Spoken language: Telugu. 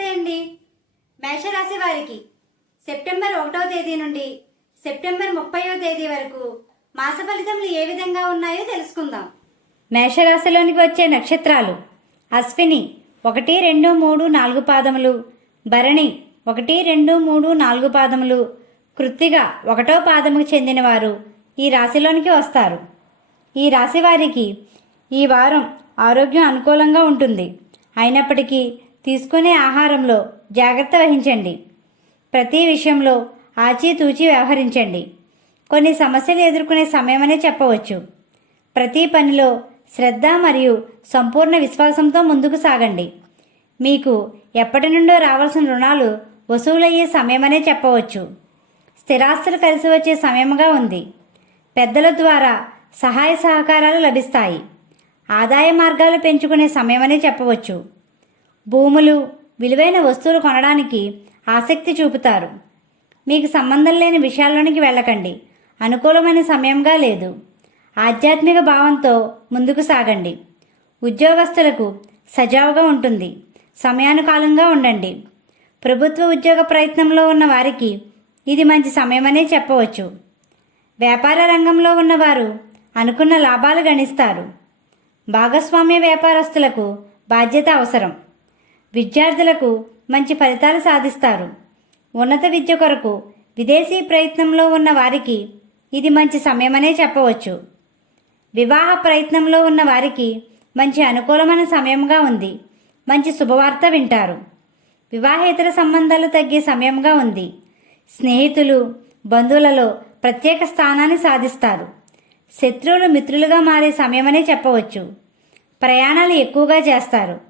నమస్తే అండి. మేషరాశి వారికి సెప్టెంబర్ ఒకటో తేదీ నుండి సెప్టెంబర్ ముప్పయో తేదీ వరకు మాస ఫలితములు ఏ విధంగా ఉన్నాయో తెలుసుకుందాం. మేషరాశిలోనికి వచ్చే నక్షత్రాలు అశ్విని ఒకటి రెండు మూడు నాలుగు పాదములు భరణి ఒకటి రెండు మూడు నాలుగు పాదములు కృత్తిక ఒకటో పాదముకు చెందినవారు ఈ రాశిలోనికి వస్తారు. ఈ రాశి వారికి ఈ వారం ఆరోగ్యం అనుకూలంగా ఉంటుంది. అయినప్పటికీ తీసుకునే ఆహారంలో జాగ్రత్త వహించండి. ప్రతి విషయంలో ఆచితూచి వ్యవహరించండి. కొన్ని సమస్యలు ఎదుర్కొనే సమయమనే చెప్పవచ్చు. ప్రతి పనిలో శ్రద్ధ మరియు సంపూర్ణ విశ్వాసంతో ముందుకు సాగండి. మీకు ఎప్పటి నుండో రావాల్సిన రుణాలు వసూలయ్యే సమయమనే చెప్పవచ్చు. స్థిరాస్తులు కలిసి వచ్చే సమయముగా ఉంది. పెద్దల ద్వారా సహాయ సహకారాలు లభిస్తాయి. ఆదాయ మార్గాలు పెంచుకునే సమయమనే చెప్పవచ్చు. భూములు విలువైన వస్తువులు కొనడానికి ఆసక్తి చూపుతారు. మీకు సంబంధం లేని విషయాల్లోనికి వెళ్ళకండి. అనుకూలమైన సమయంగా లేదు. ఆధ్యాత్మిక భావంతో ముందుకు సాగండి. ఉద్యోగస్తులకు సజావుగా ఉంటుంది. సమయానుకాలంగా ఉండండి. ప్రభుత్వ ఉద్యోగ ప్రయత్నంలో ఉన్న వారికి ఇది మంచి సమయమనే చెప్పవచ్చు. వ్యాపార రంగంలో ఉన్నవారు అనుకున్న లాభాలు గణిస్తారు. భాగస్వామ్య వ్యాపారస్తులకు బాధ్యత అవసరం. విద్యార్థులకు మంచి ఫలితాలు సాధిస్తారు. ఉన్నత విద్య కొరకు విదేశీ ప్రయత్నంలో ఉన్న వారికి ఇది మంచి సమయమనే చెప్పవచ్చు. వివాహ ప్రయత్నంలో ఉన్న వారికి మంచి అనుకూలమైన సమయంగా ఉంది. మంచి శుభవార్త వింటారు. వివాహేతర సంబంధాలు తగ్గే సమయంగా ఉంది. స్నేహితులు బంధువులలో ప్రత్యేక స్థానాన్ని సాధిస్తారు. శత్రువులు మిత్రులుగా మారే సమయమనే చెప్పవచ్చు. ప్రయాణాలు ఎక్కువగా చేస్తారు.